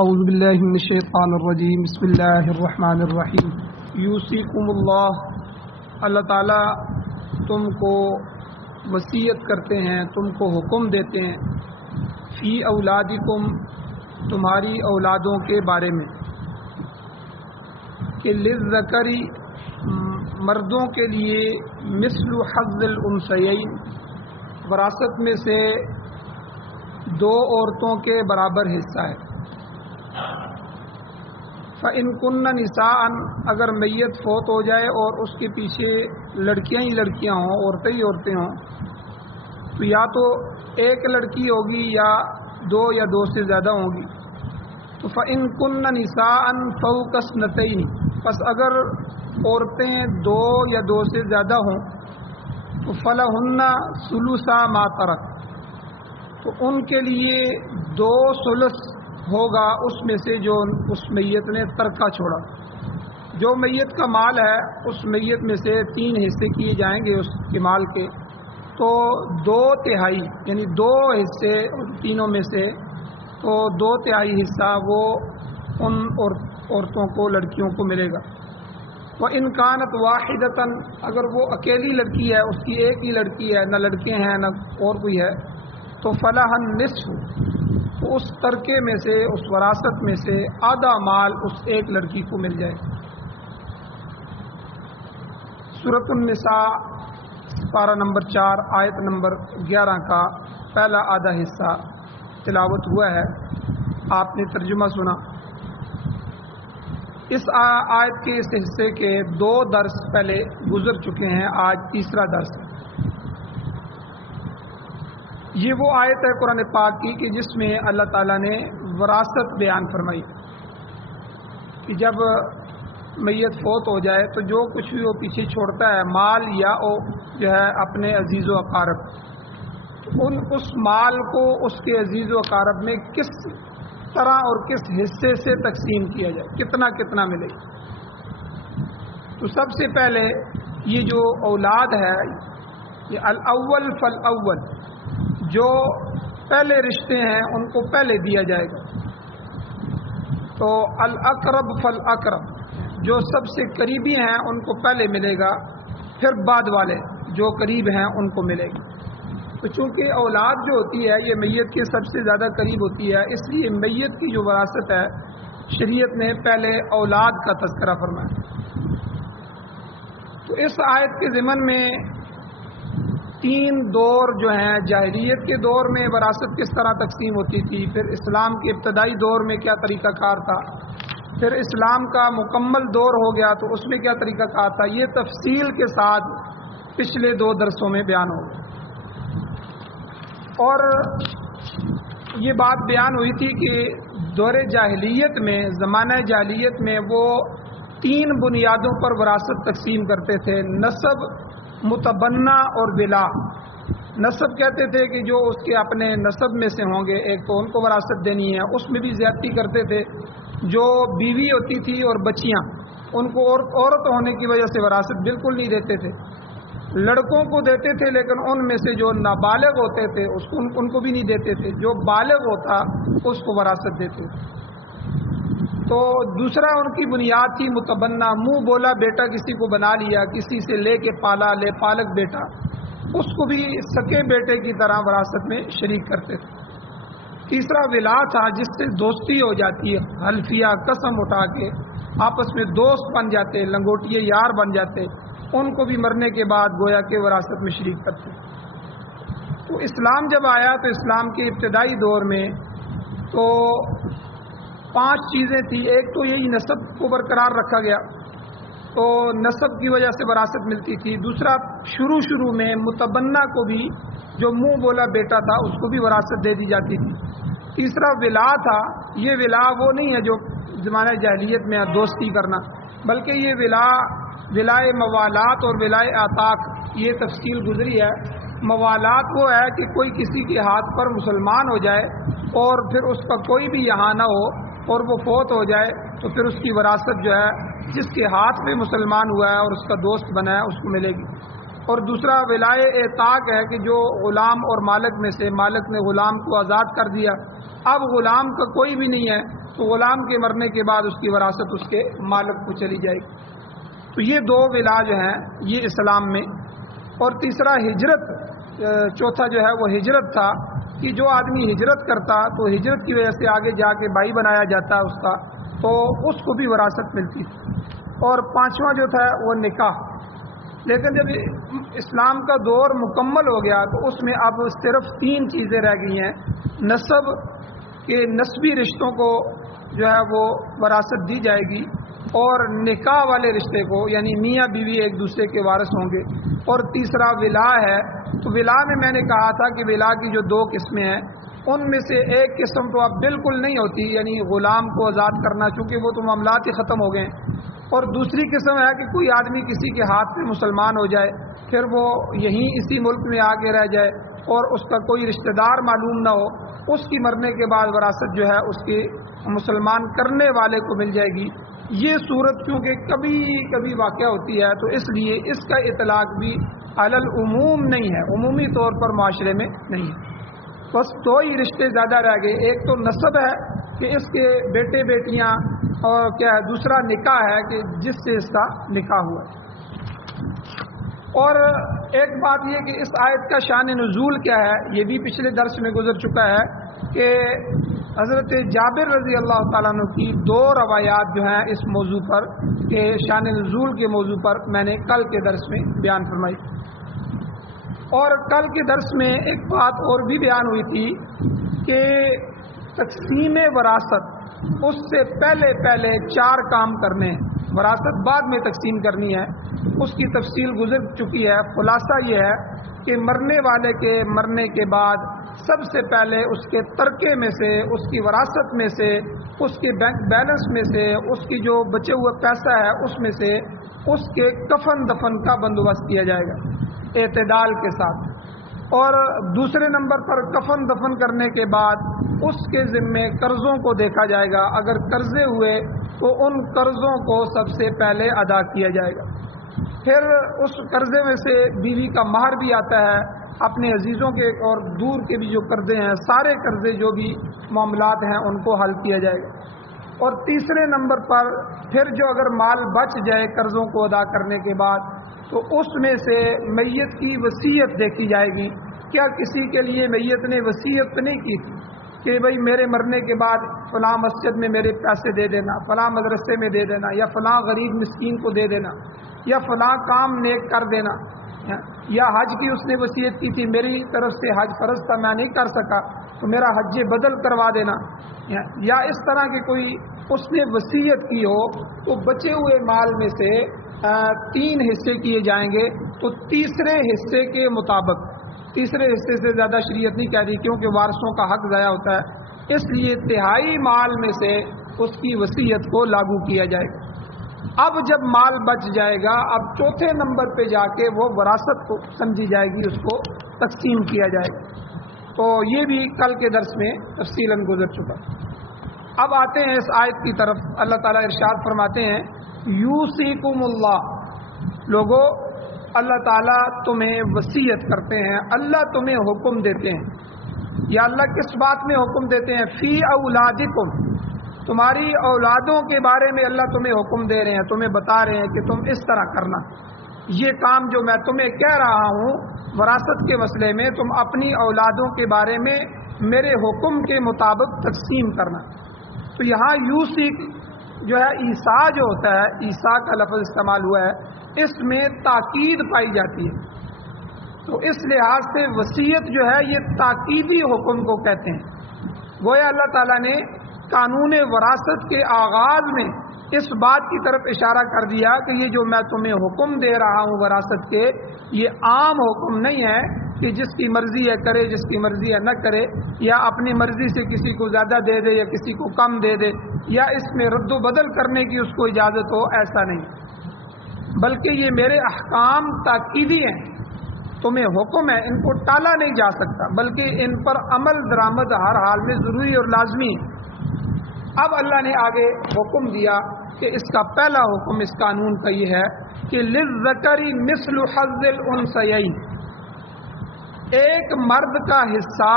اعوذ باللہ من الشیطان الرجیم بسم اللہ الرحمن الرحیم یوصیکم اللہ، اللہ تعالیٰ تم کو وصیت کرتے ہیں، تم کو حکم دیتے ہیں فی اولادکم، تمہاری اولادوں کے بارے میں، کہ للذکر، مردوں کے لیے مثل حظ الانثیین، وراثت میں سے دو عورتوں کے برابر حصہ ہے۔ فَإِن كُنَّ نِسَاءً، اگر میت فوت ہو جائے اور اس کے پیچھے لڑکیاں ہی لڑکیاں ہوں، عورتیں ہی عورتیں ہوں، تو یا تو ایک لڑکی ہوگی یا دو سے زیادہ ہوں گی۔ تو فَإِن كُنَّ نِسَاءً فَوْقَ اثْنَتَيْنِ، پس اگر عورتیں دو یا دو سے زیادہ ہوں تو فَلَهُنَّ ثُلُثَ مَا تَرَكَ، تو ان کے لیے 2 ثلث ہوگا اس میں سے جو اس میت نے ترکہ چھوڑا۔ جو میت کا مال ہے اس میت میں سے 3 حصے کیے جائیں گے اس کے مال کے، تو 2/3 یعنی 2 حصے تینوں میں سے، تو 2/3 حصہ وہ ان عورتوں کو، لڑکیوں کو ملے گا۔ وَإِن كَانَتْ وَاحِدَةً، اگر وہ اکیلی لڑکی ہے، اس کی ایک ہی لڑکی ہے، نہ لڑکے ہیں نہ اور کوئی ہے، تو فَلَهَا النِّصْفُ، تو اس ترکے میں سے، اس وراثت میں سے آدھا مال اس ایک لڑکی کو مل جائے۔ سورۃ النساء پارہ نمبر 4 آیت نمبر 11 کا پہلا آدھا حصہ تلاوت ہوا ہے، آپ نے ترجمہ سنا۔ اس آیت کے اس حصے کے 2 درس پہلے گزر چکے ہیں، آج تیسرا درس ہے۔ یہ وہ آیت ہے قرآن پاک کی کہ جس میں اللہ تعالیٰ نے وراثت بیان فرمائی کہ جب میت فوت ہو جائے تو جو کچھ بھی وہ پیچھے چھوڑتا ہے، مال یا جو ہے اپنے عزیز و اقارب، اس مال کو اس کے عزیز و اقارب میں کس طرح اور کس حصے سے تقسیم کیا جائے، کتنا ملے۔ تو سب سے پہلے یہ جو اولاد ہے، یہ الاول فالاول، جو پہلے رشتے ہیں ان کو پہلے دیا جائے گا۔ تو الاقرب فالاقرب، جو سب سے قریبی ہیں ان کو پہلے ملے گا، پھر بعد والے جو قریب ہیں ان کو ملے گا۔ تو چونکہ اولاد جو ہوتی ہے یہ میت کے سب سے زیادہ قریب ہوتی ہے، اس لیے میت کی جو وراثت ہے شریعت نے پہلے اولاد کا تذکرہ فرمایا۔ تو اس آیت کے ضمن میں 3 دور جو ہیں، جاہلیت کے دور میں وراثت کس طرح تقسیم ہوتی تھی، پھر اسلام کے ابتدائی دور میں کیا طریقہ کار تھا، پھر اسلام کا مکمل دور ہو گیا تو اس میں کیا طریقہ کار تھا، یہ تفصیل کے ساتھ پچھلے 2 درسوں میں بیان ہو گیا۔ اور یہ بات بیان ہوئی تھی کہ دور جاہلیت میں، زمانہ جاہلیت میں وہ 3 بنیادوں پر وراثت تقسیم کرتے تھے: نسب، متبنہ اور ولا۔ نسب کہتے تھے کہ جو اس کے اپنے نسب میں سے ہوں گے، ایک تو ان کو وراثت دینی ہے، اس میں بھی زیادتی کرتے تھے۔ جو بیوی ہوتی تھی اور بچیاں، ان کو عورت ہونے کی وجہ سے وراثت بالکل نہیں دیتے تھے۔ لڑکوں کو دیتے تھے لیکن ان میں سے جو نابالغ ہوتے تھے ان کو بھی نہیں دیتے تھے، جو بالغ ہوتا اس کو وراثت دیتے تھے۔ تو دوسرا ان کی بنیاد تھی متبنہ، منہ بولا بیٹا کسی کو بنا لیا، کسی سے لے کے پالا، لے پالک بیٹا، اس کو بھی سکے بیٹے کی طرح وراثت میں شریک کرتے تھے۔ تیسرا ولا تھا، جس سے دوستی ہو جاتی ہے، حلفیہ، قسم اٹھا کے آپس میں دوست بن جاتے، لنگوٹیے یار بن جاتے، ان کو بھی مرنے کے بعد گویا کہ وراثت میں شریک کرتے۔ تو اسلام جب آیا تو اسلام کے ابتدائی دور میں تو 5 چیزیں تھیں۔ ایک تو یہی نسب کو برقرار رکھا گیا، تو نسب کی وجہ سے وراثت ملتی تھی۔ دوسرا، شروع میں متبنہ کو بھی، جو منہ بولا بیٹا تھا، اس کو بھی وراثت دے دی جاتی تھی۔ تیسرا ولا تھا۔ یہ ولا وہ نہیں ہے جو زمانہ جاہلیت میں دوستی کرنا، بلکہ یہ ولائے موالات اور ولائے عتاق، یہ تفصیل گزری ہے۔ موالات وہ ہے کہ کوئی کسی کے ہاتھ پر مسلمان ہو جائے اور پھر اس کا کوئی بھی یہاں نہ ہو اور وہ فوت ہو جائے تو پھر اس کی وراثت جو ہے جس کے ہاتھ میں مسلمان ہوا ہے اور اس کا دوست بنا ہے اس کو ملے گی۔ اور دوسرا ولائے اعتاق ہے کہ جو غلام اور مالک میں سے، مالک نے غلام کو آزاد کر دیا، اب غلام کا کوئی بھی نہیں ہے تو غلام کے مرنے کے بعد اس کی وراثت اس کے مالک کو چلی جائے گی۔ تو یہ دو ولا جو ہیں یہ اسلام میں۔ اور تیسرا ہجرت، چوتھا جو ہے وہ ہجرت تھا کہ جو آدمی ہجرت کرتا تو ہجرت کی وجہ سے آگے جا کے بھائی بنایا جاتا اس کا، تو اس کو بھی وراثت ملتی تھی۔ اور پانچواں جو تھا وہ نکاح۔ لیکن جب اسلام کا دور مکمل ہو گیا تو اس میں اب صرف 3 چیزیں رہ گئی ہیں۔ نسب کے نسبی رشتوں کو جو ہے وہ وراثت دی جائے گی، اور نکاح والے رشتے کو یعنی میاں بیوی ایک دوسرے کے وارث ہوں گے، اور تیسرا ولا ہے۔ تو ولا میں نے کہا تھا کہ ولا کی جو 2 قسمیں ہیں ان میں سے ایک قسم تو اب بالکل نہیں ہوتی، یعنی غلام کو آزاد کرنا، چونکہ وہ تو معاملات ہی ختم ہو گئے ہیں۔ اور دوسری قسم ہے کہ کوئی آدمی کسی کے ہاتھ میں مسلمان ہو جائے، پھر وہ یہیں اسی ملک میں آگے رہ جائے اور اس کا کوئی رشتہ دار معلوم نہ ہو، اس کی مرنے کے بعد وراثت جو ہے اس کے مسلمان کرنے والے کو مل جائے گی۔ یہ صورت کیونکہ کبھی کبھی واقع ہوتی ہے تو اس لیے اس کا اطلاق بھی علی العموم نہیں ہے، عمومی طور پر معاشرے میں نہیں ہے۔ بس 2 ہی رشتے زیادہ رہ گئے، ایک تو نسب ہے کہ اس کے بیٹے بیٹیاں، اور کیا ہے دوسرا نکاح ہے کہ جس سے اس کا نکاح ہوا ہے۔ اور ایک بات یہ کہ اس آیت کا شان نزول کیا ہے، یہ بھی پچھلے درس میں گزر چکا ہے کہ حضرت جابر رضی اللہ تعالیٰ عنہ کی 2 روایات جو ہیں اس موضوع پر کہ شان نزول کے موضوع پر میں نے کل کے درس میں بیان فرمائی۔ اور کل کے درس میں ایک بات اور بھی بیان ہوئی تھی کہ تقسیم وراثت اس سے پہلے 4 کام کرنے ہیں، وراثت بعد میں تقسیم کرنی ہے، اس کی تفصیل گزر چکی ہے۔ خلاصہ یہ ہے کہ مرنے والے کے مرنے کے بعد سب سے پہلے اس کے ترکے میں سے، اس کی وراثت میں سے، اس کے بینک بیلنس میں سے، اس کی جو بچے ہوئے پیسہ ہے اس میں سے اس کے کفن دفن کا بندوبست کیا جائے گا اعتدال کے ساتھ۔ اور دوسرے نمبر پر کفن دفن کرنے کے بعد اس کے ذمے قرضوں کو دیکھا جائے گا، اگر قرضے ہوئے تو ان قرضوں کو سب سے پہلے ادا کیا جائے گا۔ پھر اس قرضے میں سے بیوی کا مہر بھی آتا ہے، اپنے عزیزوں کے اور دور کے بھی جو قرضے ہیں، سارے قرضے جو بھی معاملات ہیں ان کو حل کیا جائے گا۔ اور تیسرے نمبر پر پھر جو اگر مال بچ جائے قرضوں کو ادا کرنے کے بعد تو اس میں سے میت کی وصیت دیکھی جائے گی۔ کیا کسی کے لیے میت نے وصیت نہیں کی تھی کہ بھئی میرے مرنے کے بعد فلاں مسجد میں میرے پیسے دے دینا، فلاں مدرسے میں دے دینا، یا فلاں غریب مسکین کو دے دینا، یا فلاں کام نیک کر دینا، یا حج کی اس نے وصیت کی تھی میری طرف سے حج فرض تھا میں نہیں کر سکا تو میرا حج بدل کروا دینا، یا اس طرح کی کوئی اس نے وصیت کی ہو تو بچے ہوئے مال میں سے 3 حصے کیے جائیں گے۔ تو تیسرے حصے کے مطابق، تیسرے حصے سے زیادہ شریعت نہیں کہہ رہی کیونکہ وارثوں کا حق ضائع ہوتا ہے، اس لیے 1/3 مال میں سے اس کی وصیت کو لاگو کیا جائے گا۔ اب جب مال بچ جائے گا، اب چوتھے نمبر پہ جا کے وہ وراثت کو سمجھی جائے گی، اس کو تقسیم کیا جائے گا۔ تو یہ بھی کل کے درس میں تفصیلاً گزر چکا۔ اب آتے ہیں اس آیت کی طرف۔ اللہ تعالیٰ ارشاد فرماتے ہیں یوصیکم اللہ، لوگو اللہ تعالیٰ تمہیں وصیت کرتے ہیں، اللہ تمہیں حکم دیتے ہیں۔ یا اللہ کس بات میں حکم دیتے ہیں؟ فی اولادکم، تمہاری اولادوں کے بارے میں اللہ تمہیں حکم دے رہے ہیں، تمہیں بتا رہے ہیں کہ تم اس طرح کرنا، یہ کام جو میں تمہیں کہہ رہا ہوں وراثت کے مسئلے میں، تم اپنی اولادوں کے بارے میں میرے حکم کے مطابق تقسیم کرنا۔ تو یہاں یوصیک جو ہے عیسیٰ جو ہوتا ہے، عیسیٰ کا لفظ استعمال ہوا ہے، اس میں تاکید پائی جاتی ہے۔ تو اس لحاظ سے وصیت جو ہے یہ تاکیدی حکم کو کہتے ہیں۔ گویا اللہ تعالیٰ نے قانون وراثت کے آغاز میں اس بات کی طرف اشارہ کر دیا کہ یہ جو میں تمہیں حکم دے رہا ہوں وراثت کے، یہ عام حکم نہیں ہے کہ جس کی مرضی ہے کرے، جس کی مرضی ہے نہ کرے، یا اپنی مرضی سے کسی کو زیادہ دے دے یا کسی کو کم دے دے، یا اس میں رد و بدل کرنے کی اس کو اجازت ہو، ایسا نہیں، بلکہ یہ میرے احکام تاکیدی ہیں، تمہیں حکم ہے، ان کو ٹالا نہیں جا سکتا، بلکہ ان پر عمل درآمد ہر حال میں ضروری اور لازمی ہے۔ اب اللہ نے آگے حکم دیا کہ اس کا پہلا حکم اس قانون کا یہ ہے کہ للذکر مثل حظ الانثیین، ایک مرد کا حصہ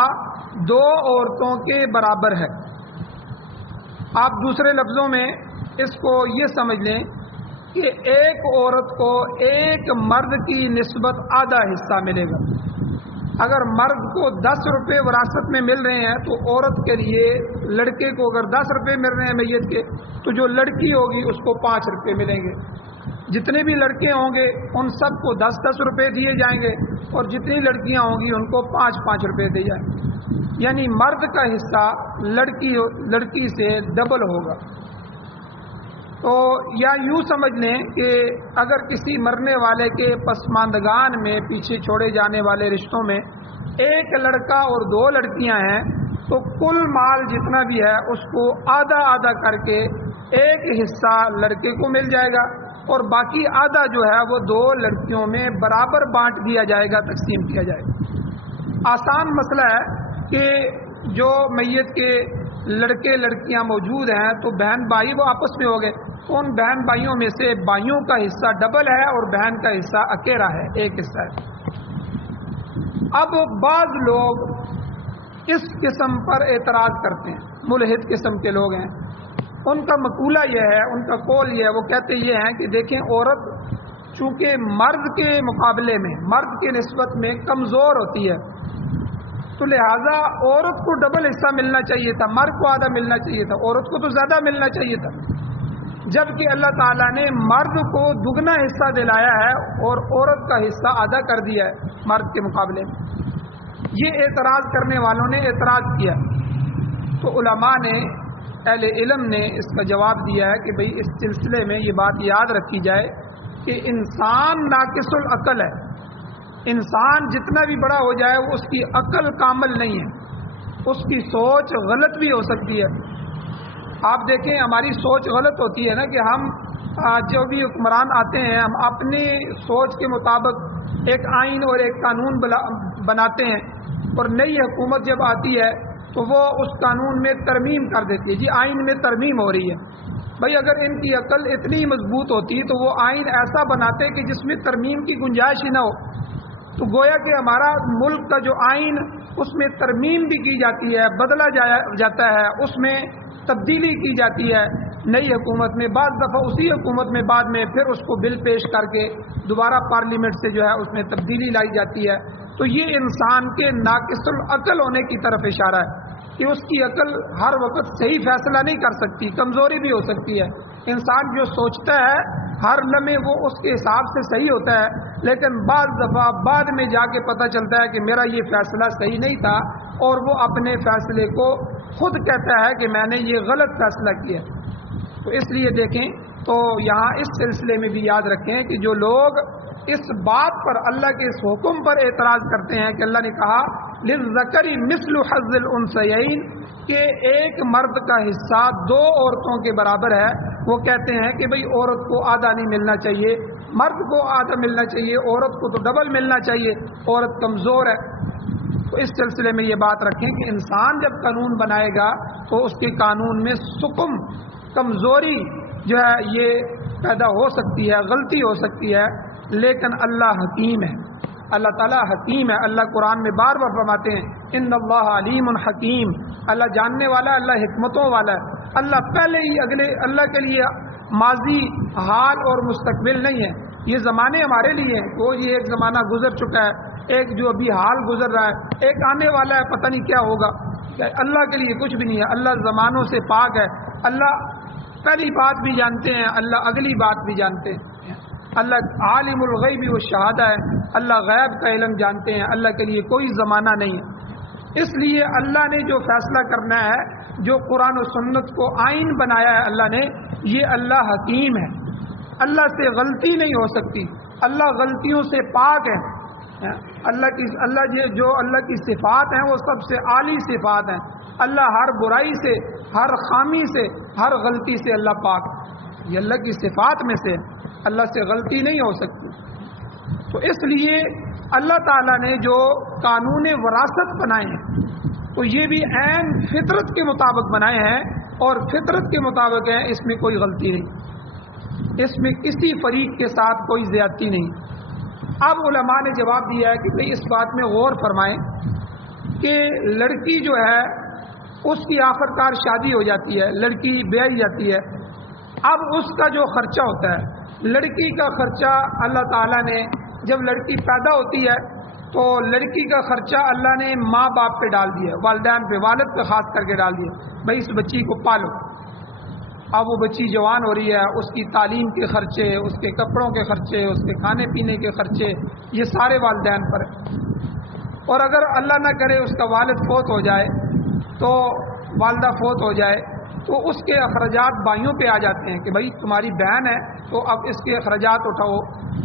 2 عورتوں کے برابر ہے۔ آپ دوسرے لفظوں میں اس کو یہ سمجھ لیں کہ ایک عورت کو ایک مرد کی نسبت آدھا حصہ ملے گا. اگر مرد کو 10 روپے وراثت میں مل رہے ہیں تو عورت کے لیے لڑکے کو اگر 10 روپے مل رہے ہیں میت کے تو جو لڑکی ہوگی اس کو 5 روپے ملیں گے. جتنے بھی لڑکے ہوں گے ان سب کو 10 روپے دیے جائیں گے اور جتنی لڑکیاں ہوں گی ان کو 5 روپے دیے جائیں گے. یعنی مرد کا حصہ لڑکی سے ڈبل ہوگا. تو یا یوں سمجھ لیں کہ اگر کسی مرنے والے کے پسماندگان میں پیچھے چھوڑے جانے والے رشتوں میں ایک لڑکا اور 2 لڑکیاں ہیں تو کل مال جتنا بھی ہے اس کو آدھا آدھا کر کے ایک حصہ لڑکے کو مل جائے گا اور باقی آدھا جو ہے وہ 2 لڑکیوں میں برابر بانٹ دیا جائے گا، تقسیم کیا جائے گا. آسان مسئلہ ہے کہ جو میت کے لڑکے لڑکیاں موجود ہیں تو بہن بھائی وہ آپس میں ہو گئے، تو ان بہن بھائیوں میں سے بھائیوں کا حصہ ڈبل ہے اور بہن کا حصہ اکیلا ہے، ایک حصہ ہے. اب بعض لوگ اس قسم پر اعتراض کرتے ہیں، ملحد قسم کے لوگ ہیں. ان کا مقولہ یہ ہے، ان کا قول یہ ہے، وہ کہتے یہ ہیں کہ دیکھیں عورت چونکہ مرد کے مقابلے میں مرد کی نسبت میں کمزور ہوتی ہے تو لہٰذا عورت کو ڈبل حصہ ملنا چاہیے تھا، مرد کو آدھا ملنا چاہیے تھا، عورت کو تو زیادہ ملنا چاہیے تھا. جبکہ اللہ تعالیٰ نے مرد کو دگنا حصہ دلایا ہے اور عورت کا حصہ آدھا کر دیا ہے مرد کے مقابلے میں. یہ اعتراض کرنے والوں نے اعتراض کیا تو علماء نے، اہل علم نے اس کا جواب دیا ہے کہ بھئی اس سلسلے میں یہ بات یاد رکھی جائے کہ انسان ناقص العقل ہے. انسان جتنا بھی بڑا ہو جائے وہ اس کی عقل کامل نہیں ہے، اس کی سوچ غلط بھی ہو سکتی ہے. آپ دیکھیں ہماری سوچ غلط ہوتی ہے نا کہ ہم جو بھی حکمران آتے ہیں ہم اپنی سوچ کے مطابق ایک آئین اور ایک قانون بناتے ہیں اور نئی حکومت جب آتی ہے تو وہ اس قانون میں ترمیم کر دیتی ہے. جی آئین میں ترمیم ہو رہی ہے. بھائی اگر ان کی عقل اتنی مضبوط ہوتی تو وہ آئین ایسا بناتے کہ جس میں ترمیم کی گنجائش ہی نہ ہو. تو گویا کہ ہمارا ملک کا جو آئین اس میں ترمیم بھی کی جاتی ہے، بدلا جاتا ہے، اس میں تبدیلی کی جاتی ہے نئی حکومت میں. بعض دفعہ اسی حکومت میں بعد میں پھر اس کو بل پیش کر کے دوبارہ پارلیمنٹ سے جو ہے اس میں تبدیلی لائی جاتی ہے. تو یہ انسان کے ناقص العقل ہونے کی طرف اشارہ ہے کہ اس کی عقل ہر وقت صحیح فیصلہ نہیں کر سکتی، کمزوری بھی ہو سکتی ہے. انسان جو سوچتا ہے ہر لمحے وہ اس کے حساب سے صحیح ہوتا ہے، لیکن بعض دفعہ بعد میں جا کے پتہ چلتا ہے کہ میرا یہ فیصلہ صحیح نہیں تھا اور وہ اپنے فیصلے کو خود کہتا ہے کہ میں نے یہ غلط فیصلہ کیا. تو اس لیے دیکھیں تو یہاں اس سلسلے میں بھی یاد رکھیں کہ جو لوگ اس بات پر اللہ کے اس حکم پر اعتراض کرتے ہیں کہ اللہ نے کہا للذکر مثل حظ الانثیین کہ ایک مرد کا حصہ 2 عورتوں کے برابر ہے، وہ کہتے ہیں کہ بھئی عورت کو آدھا نہیں ملنا چاہیے، مرد کو آدھا ملنا چاہیے، عورت کو تو ڈبل ملنا چاہیے، عورت کمزور ہے. تو اس سلسلے میں یہ بات رکھیں کہ انسان جب قانون بنائے گا تو اس کے قانون میں سکم، کمزوری جو ہے یہ پیدا ہو سکتی ہے، غلطی ہو سکتی ہے، لیکن اللہ حکیم ہے، اللہ تعالیٰ حکیم ہے. اللہ قرآن میں بار بار فرماتے ہیں ان اللہ علیم حکیم، اللہ جاننے والا، اللہ حکمتوں والا ہے. اللہ پہلے ہی اللہ کے لیے ماضی، حال اور مستقبل نہیں ہے، یہ زمانے ہمارے لیے ہیں. تو یہ ایک زمانہ گزر چکا ہے، ایک جو ابھی حال گزر رہا ہے، ایک آنے والا ہے، پتہ نہیں کیا ہوگا. اللہ کے لیے کچھ بھی نہیں ہے، اللہ زمانوں سے پاک ہے. اللہ پہلی بات بھی جانتے ہیں، اللہ اگلی بات بھی جانتے ہیں. اللہ عالم الغیب والشہادہ ہے، اللہ غیب کا علم جانتے ہیں، اللہ کے لیے کوئی زمانہ نہیں ہے. اس لیے اللہ نے جو فیصلہ کرنا ہے، جو قرآن و سنت کو آئین بنایا ہے اللہ نے، یہ اللہ حکیم ہے، اللہ سے غلطی نہیں ہو سکتی، اللہ غلطیوں سے پاک ہے. اللہ کی صفات ہیں وہ سب سے اعلی صفات ہیں. اللہ ہر برائی سے، ہر خامی سے، ہر غلطی سے اللہ پاک، یہ اللہ کی صفات میں سے، اللہ سے غلطی نہیں ہو سکتی. تو اس لیے اللہ تعالیٰ نے جو قانون وراثت بنائے ہیں تو یہ بھی عین فطرت کے مطابق بنائے ہیں اور فطرت کے مطابق ہیں، اس میں کوئی غلطی نہیں، اس میں کسی فریق کے ساتھ کوئی زیادتی نہیں. اب علماء نے جواب دیا ہے کہ بھئی اس بات میں غور فرمائیں کہ لڑکی جو ہے اس کی آخر کار شادی ہو جاتی ہے، لڑکی بیائی جاتی ہے. اب اس کا جو خرچہ ہوتا ہے، لڑکی کا خرچہ اللہ تعالیٰ نے جب لڑکی پیدا ہوتی ہے تو لڑکی کا خرچہ اللہ نے ماں باپ پہ ڈال دیا، والدین پہ، والد پہ خاص کر کے ڈال دیا. بھائی اس بچی کو پالو. اب وہ بچی جوان ہو رہی ہے، اس کی تعلیم کے خرچے، اس کے کپڑوں کے خرچے، اس کے کھانے پینے کے خرچے، یہ سارے والدین پر ہیں. اور اگر اللہ نہ کرے اس کا والد فوت ہو جائے تو والدہ فوت ہو جائے تو اس کے اخراجات بھائیوں پہ آ جاتے ہیں کہ بھائی تمہاری بہن ہے تو اب اس کے اخراجات اٹھاؤ،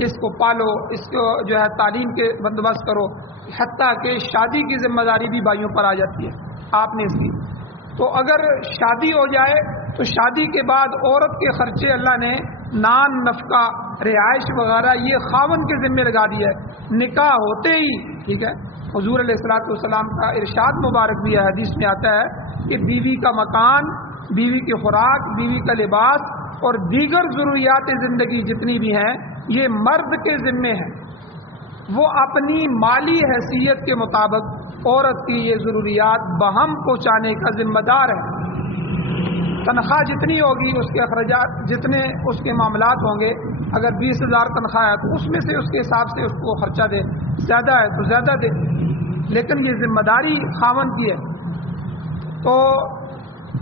اس کو پالو، اس کو جو ہے تعلیم کے بندوبست کرو. حتیٰ کہ شادی کی ذمہ داری بھی بھائیوں پر آ جاتی ہے آپ نے اس کی. تو اگر شادی ہو جائے تو شادی کے بعد عورت کے خرچے اللہ نے نان، نفقہ، رہائش وغیرہ یہ خاوند کے ذمہ لگا دیا ہے. نکاح ہوتے ہی ٹھیک ہے، حضور علیہ الصلوۃ والسلام کا ارشاد مبارک بھی ہے، حدیث میں آتا ہے کہ بیوی کا مکان، بیوی کی خوراک، بیوی کا لباس اور دیگر ضروریات زندگی جتنی بھی ہیں یہ مرد کے ذمے ہیں. وہ اپنی مالی حیثیت کے مطابق عورت کی یہ ضروریات بہم پہنچانے کا ذمہ دار ہے. تنخواہ جتنی ہوگی اس کے اخراجات جتنے اس کے معاملات ہوں گے، اگر 20,000 تنخواہ ہے تو اس میں سے اس کے حساب سے اس کو خرچہ دے، زیادہ ہے تو زیادہ دے، لیکن یہ ذمہ داری خاوند کی ہے. تو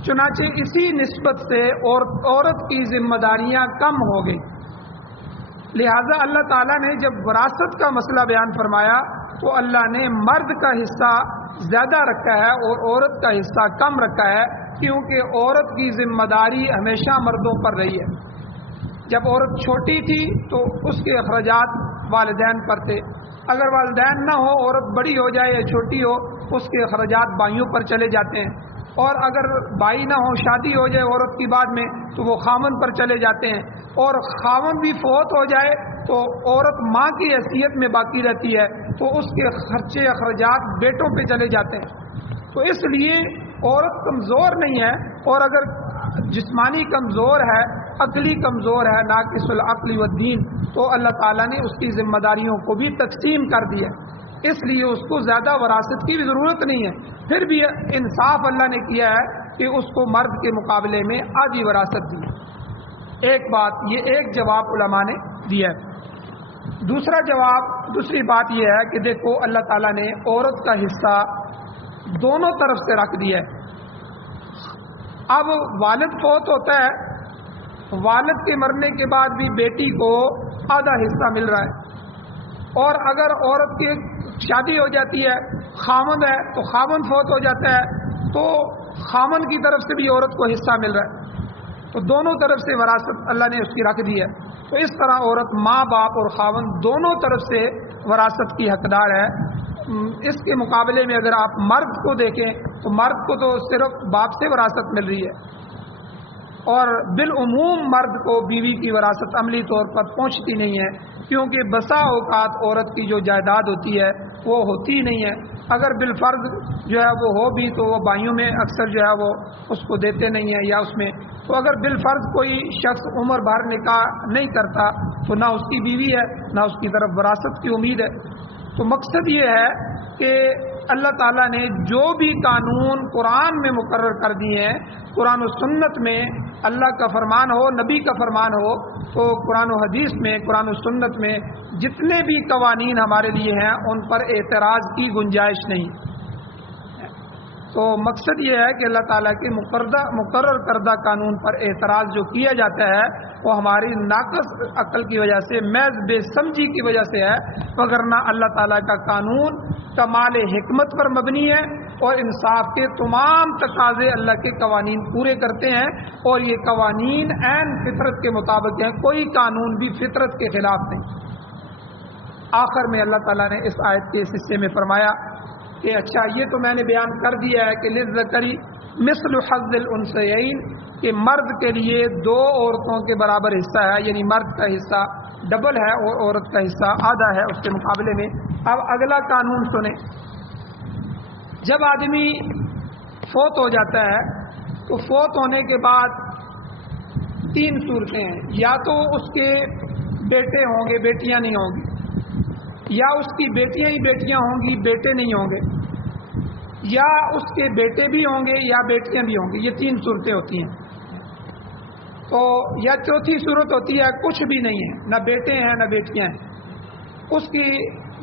چنانچہ اسی نسبت سے عورت کی ذمہ داریاں کم ہو گئی. لہذا اللہ تعالیٰ نے جب وراثت کا مسئلہ بیان فرمایا تو اللہ نے مرد کا حصہ زیادہ رکھا ہے اور عورت کا حصہ کم رکھا ہے، کیونکہ عورت کی ذمہ داری ہمیشہ مردوں پر رہی ہے. جب عورت چھوٹی تھی تو اس کے اخراجات والدین پر تھے. اگر والدین نہ ہو، عورت بڑی ہو جائے یا چھوٹی ہو، اس کے اخراجات بھائیوں پر چلے جاتے ہیں. اور اگر بھائی نہ ہو، شادی ہو جائے عورت کی بعد میں تو وہ خاوند پر چلے جاتے ہیں. اور خاوند بھی فوت ہو جائے تو عورت ماں کی حیثیت میں باقی رہتی ہے تو اس کے خرچے اخراجات بیٹوں پہ چلے جاتے ہیں. تو اس لیے عورت کمزور نہیں ہے، اور اگر جسمانی کمزور ہے، عقلی کمزور ہے، ناقص العقل والدین، تو اللہ تعالیٰ نے اس کی ذمہ داریوں کو بھی تقسیم کر دیا. اس لیے اس کو زیادہ وراثت کی بھی ضرورت نہیں ہے. پھر بھی انصاف اللہ نے کیا ہے کہ اس کو مرد کے مقابلے میں آدھی وراثت دی. ایک بات یہ، ایک جواب علماء نے دیا ہے. دوسری بات یہ ہے کہ دیکھو اللہ تعالیٰ نے عورت کا حصہ دونوں طرف سے رکھ دیا ہے. اب والد فوت ہوتا ہے، والد کے مرنے کے بعد بھی بیٹی کو آدھا حصہ مل رہا ہے. اور اگر عورت کی شادی ہو جاتی ہے، خاوند ہے تو خاوند فوت ہو جاتا ہے تو خاوند کی طرف سے بھی عورت کو حصہ مل رہا ہے. تو دونوں طرف سے وراثت اللہ نے اس کی رکھ دی ہے. تو اس طرح عورت ماں باپ اور خاوند دونوں طرف سے وراثت کی حقدار ہے. اس کے مقابلے میں اگر آپ مرد کو دیکھیں تو مرد کو تو صرف باپ سے وراثت مل رہی ہے، اور بالعموم مرد کو بیوی کی وراثت عملی طور پر پہنچتی نہیں ہے، کیونکہ بسا اوقات عورت کی جو جائیداد ہوتی ہے وہ ہوتی نہیں ہے. اگر بالفرض جو ہے وہ ہو بھی تو وہ بھائیوں میں اکثر جو ہے وہ اس کو دیتے نہیں ہیں یا اس میں. تو اگر بالفرض کوئی شخص عمر بھر نکاح نہیں کرتا تو نہ اس کی بیوی ہے نہ اس کی طرف وراثت کی امید ہے. تو مقصد یہ ہے کہ اللہ تعالیٰ نے جو بھی قانون قرآن میں مقرر کر دیے ہیں، قرآن و سنت میں اللہ کا فرمان ہو، نبی کا فرمان ہو، تو قرآن و حدیث میں، قرآن و سنت میں جتنے بھی قوانین ہمارے لیے ہیں ان پر اعتراض کی گنجائش نہیں. تو مقصد یہ ہے کہ اللہ تعالیٰ کے مقرر کردہ قانون پر اعتراض جو کیا جاتا ہے وہ ہماری ناقص عقل کی وجہ سے، محض بے سمجھی کی وجہ سے ہے، وگرنہ اللہ تعالیٰ کا قانون کمال حکمت پر مبنی ہے اور انصاف کے تمام تقاضے اللہ کے قوانین پورے کرتے ہیں، اور یہ قوانین عین فطرت کے مطابق ہیں، کوئی قانون بھی فطرت کے خلاف نہیں. آخر میں اللہ تعالیٰ نے اس آیت کے اس حصے میں فرمایا کہ اچھا یہ تو میں نے بیان کر دیا ہے کہ للذکری مثل حظ الانثیین، کہ مرد کے لیے دو عورتوں کے برابر حصہ ہے، یعنی مرد کا حصہ ڈبل ہے اور عورت کا حصہ آدھا ہے اس کے مقابلے میں. اب اگلا قانون سنیں. جب آدمی فوت ہو جاتا ہے تو فوت ہونے کے بعد تین صورتیں ہیں، یا تو اس کے بیٹے ہوں گے، بیٹیاں نہیں ہوں گی، یا اس کی بیٹیاں ہی بیٹیاں ہوں گی، بیٹے نہیں ہوں گے، یا اس کے بیٹے بھی ہوں گے یا بیٹیاں بھی ہوں گی. یہ تین صورتیں ہوتی ہیں. تو یا چوتھی صورت ہوتی ہے کچھ بھی نہیں ہے, نہ بیٹے ہیں نہ بیٹیاں ہیں, اس کی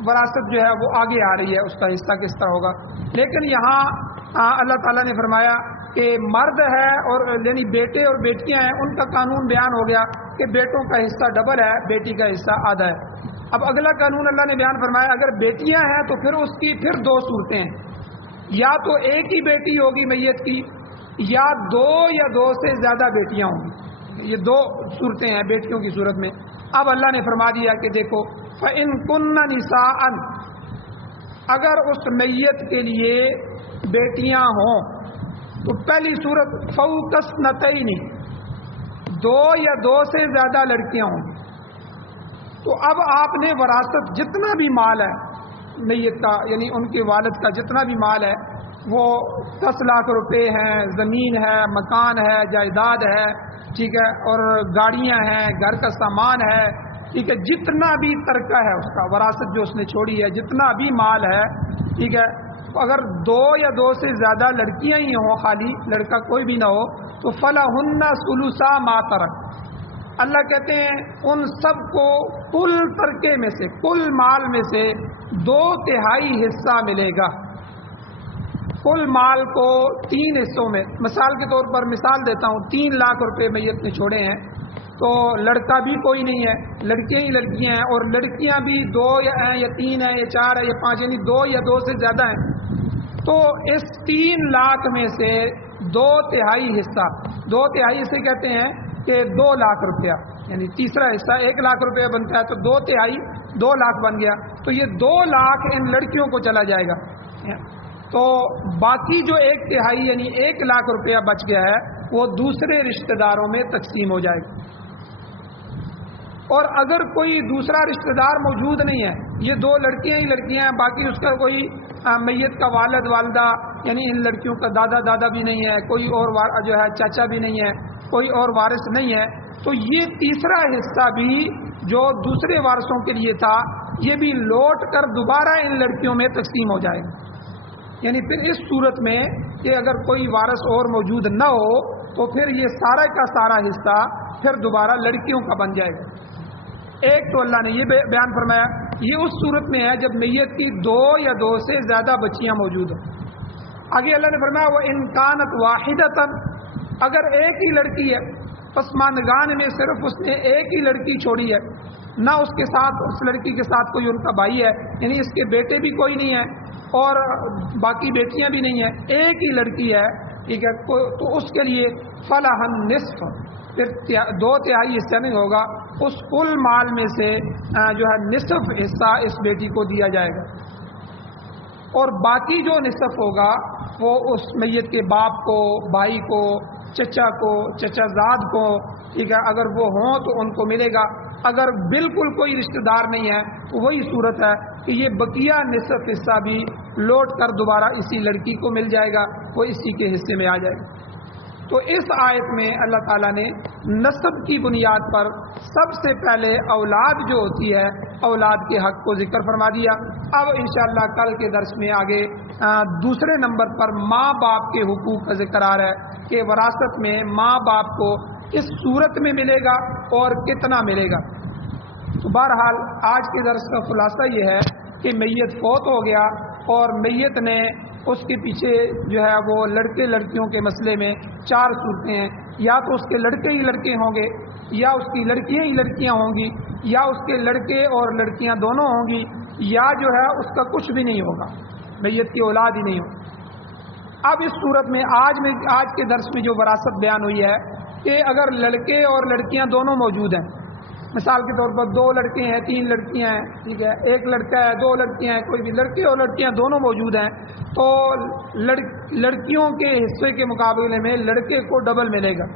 وراثت جو ہے وہ آگے آ رہی ہے, اس کا حصہ کس طرح ہوگا. لیکن یہاں اللہ تعالیٰ نے فرمایا کہ مرد ہے اور یعنی بیٹے اور بیٹیاں ہیں, ان کا قانون بیان ہو گیا کہ بیٹوں کا حصہ ڈبل ہے, بیٹی کا حصہ آدھا ہے. اب اگلا قانون اللہ نے بیان فرمایا اگر بیٹیاں ہیں تو پھر اس کی پھر دو صورتیں ہیں, یا تو ایک ہی بیٹی ہوگی میت کی, یا دو یا دو سے زیادہ بیٹیاں ہوں گی. یہ دو صورتیں ہیں بیٹیوں کی صورت میں. اب اللہ نے فرما دیا کہ دیکھو فَإِن كُنَّ نِسَاءً, اگر اس میت کے لیے بیٹیاں ہوں تو پہلی صورت فوق اثنتین, دو یا دو سے زیادہ لڑکیاں ہوں. تو اب آپ نے وراثت جتنا بھی مال ہے میت کا, یعنی ان کے والد کا جتنا بھی مال ہے, وہ 10 لاکھ روپے ہیں, زمین ہے, مکان ہے, جائیداد ہے, ٹھیک ہے, اور گاڑیاں ہیں, گھر کا سامان ہے, ٹھیک ہے, جتنا بھی ترکہ ہے اس کا وراثت جو اس نے چھوڑی ہے, جتنا بھی مال ہے, ٹھیک ہے, اگر دو یا دو سے زیادہ لڑکیاں ہی ہوں, خالی لڑکا کوئی بھی نہ ہو, تو فَلَهُنَّ ثُلُثَا مَا تَرَكَ. اللہ کہتے ہیں ان سب کو کل ترکے میں سے, کل مال میں سے 2/3 حصہ ملے گا. کل مال کو 3 حصوں میں, مثال کے طور پر مثال دیتا ہوں, 3 لاکھ روپے میت نے چھوڑے ہیں, تو لڑکا بھی کوئی نہیں ہے, لڑکیاں ہی لڑکیاں ہیں, اور لڑکیاں بھی 2 ہیں یا 3 ہیں یا 4 ہیں یا 5, یعنی 2 یا 2 سے زیادہ ہیں. تو اس 3 لاکھ میں سے 2/3 حصہ, 2/3 اسے کہتے ہیں کہ 2 لاکھ روپیہ, یعنی تیسرا حصہ 1 لاکھ روپیہ بنتا ہے, تو 2/3 2 لاکھ بن گیا. تو یہ 2 لاکھ ان لڑکیوں کو چلا جائے گا. تو باقی جو 1/3 یعنی 1 لاکھ روپیہ بچ گیا ہے وہ دوسرے رشتہ داروں میں تقسیم ہو جائے گا. اور اگر کوئی دوسرا رشتہ دار موجود نہیں ہے, یہ 2 لڑکیاں ہی لڑکیاں ہیں, باقی اس کا کوئی میت کا والد والدہ یعنی ان لڑکیوں کا دادا بھی نہیں ہے, کوئی اور جو ہے چاچا بھی نہیں ہے, کوئی اور وارث نہیں ہے, تو یہ تیسرا حصہ بھی جو دوسرے وارثوں کے لیے تھا یہ بھی لوٹ کر دوبارہ ان لڑکیوں میں تقسیم ہو جائے گا. یعنی پھر اس صورت میں کہ اگر کوئی وارث اور موجود نہ ہو تو پھر یہ سارا کا سارا حصہ پھر دوبارہ لڑکیوں کا بن جائے گا. ایک تو اللہ نے یہ بیان فرمایا, یہ اس صورت میں ہے جب میت کی 2 یا 2 سے زیادہ بچیاں موجود ہیں. آگے اللہ نے فرمایا وہ ان کانت واحدۃ, اگر ایک ہی لڑکی ہے, پسماندگان میں صرف اس نے ایک ہی لڑکی چھوڑی ہے, نہ اس کے ساتھ اس لڑکی کے ساتھ کوئی ان کا بھائی ہے, یعنی اس کے بیٹے بھی کوئی نہیں ہے اور باقی بیٹیاں بھی نہیں ہیں, ایک ہی لڑکی ہے, ٹھیک ہے, تو اس کے لیے فلاح النصف, پھر 2/3 حصہ نہیں ہوگا, اس کل مال میں سے جو ہے نصف حصہ اس بیٹی کو دیا جائے گا. اور باقی جو نصف ہوگا وہ اس میت کے باپ کو, بھائی کو, چچا کو, چچا زاد کو, ٹھیک ہے, اگر وہ ہوں تو ان کو ملے گا. اگر بالکل کوئی رشتہ دار نہیں ہے تو وہی صورت ہے کہ یہ بقیہ نصف حصہ بھی لوٹ کر دوبارہ اسی لڑکی کو مل جائے گا, وہ اسی کے حصے میں آ جائے گا. تو اس آیت میں اللہ تعالیٰ نے نسب کی بنیاد پر سب سے پہلے اولاد جو ہوتی ہے اولاد کے حق کو ذکر فرما دیا. اب انشاءاللہ کل کے درس میں آگے دوسرے نمبر پر ماں باپ کے حقوق کا ذکر آ رہا ہے کہ وراثت میں ماں باپ کو کس صورت میں ملے گا اور کتنا ملے گا. تو بہرحال آج کے درس کا خلاصہ یہ ہے کہ میت فوت ہو گیا اور میت نے اس کے پیچھے جو ہے وہ لڑکے لڑکیوں کے مسئلے میں 4 صورتیں ہیں, یا تو اس کے لڑکے ہی لڑکے ہوں گے, یا اس کی لڑکیاں ہی لڑکیاں ہوں گی, یا اس کے لڑکے اور لڑکیاں دونوں ہوں گی, یا جو ہے اس کا کچھ بھی نہیں ہوگا, میت کی اولاد ہی نہیں ہوگی. اب اس صورت میں آج کے درس میں جو وراثت بیان ہوئی ہے کہ اگر لڑکے اور لڑکیاں دونوں موجود ہیں, مثال کے طور پر 2 لڑکے ہیں, 3 لڑکیاں ہیں, ٹھیک ہے, 1 لڑکا ہے, 2 لڑکیاں ہیں, کوئی بھی لڑکے اور لڑکیاں دونوں موجود ہیں, تو لڑکیوں کے حصے کے مقابلے میں لڑکے کو ڈبل ملے گا.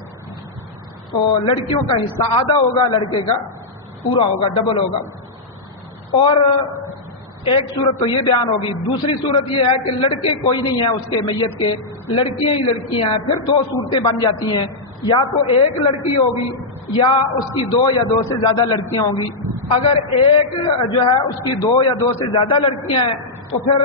تو لڑکیوں کا حصہ آدھا ہوگا, لڑکے کا پورا ہوگا, ڈبل ہوگا. اور ایک صورت تو یہ بیان ہوگی. دوسری صورت یہ ہے کہ لڑکے کوئی نہیں ہے اس کے میت کے, لڑکیاں ہی لڑکیاں ہیں. پھر 2 صورتیں بن جاتی ہیں, یا تو ایک لڑکی ہوگی یا اس کی 2 یا 2 سے زیادہ لڑکیاں ہوں گی. اگر ایک جو ہے اس کی 2 یا 2 سے زیادہ لڑکیاں ہیں تو پھر